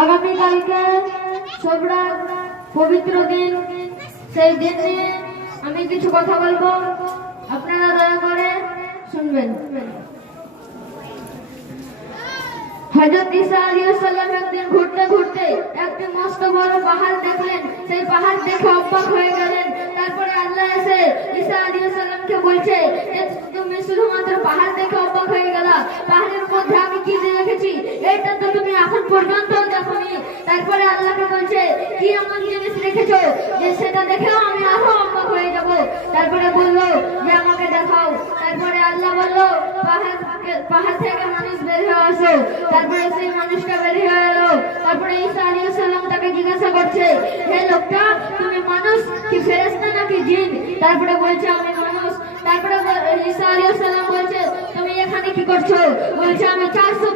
আগামীকালকে সবরাত পবিত্র দিন, সেই দিন নিয়ে আমি কিছু কথা বলবো, আপনারা দয়া করে শুনবেন। হযরত ঈসা আলাইহিস সালাম একদিন ঘুরতে ঘুরতে একটি মস্ত বড় পাহাড় দেখলেন। সেই পাহাড় দেখে অবাক হয়ে গেলেন। তারপরে আল্লাহ এসে ঈসা আলাইহিস সালামকে বলছে যে তুমি শুধুমাত্র পাহাড় দেখে অবাক হয়ে গেলা, পাহাড়ের মধ্যে আমি কি রেখেছি এটা তো তুমি এখন পর্যন্ত দেখোনি। তারপরে আল্লাহকে বলছে কি এমন জিনিস রেখেছো যে সেটা দেখেও আমি আরো অবাক হয়ে যাব। তারপরে বললো যে আমাকে দেখাও। তারপরে আল্লাহ বললো পাহাড় থেকে মানুষ বের হয়ে আসো। তারপরে সেই মানুষটা বের হয়ে এলো। তারপরে ঈসা আলাইহিস সালাম তাকে জিজ্ঞাসা করছে, হে লোকটা, তুমি মানুষ কি ফেরেশতা নাকি জিন? তারপরে বলছে আমি মানুষ। তারপরে ঈসা আলাইহিস সালাম বলছে তুমি এখানে কি করছো? বলছে আমি 400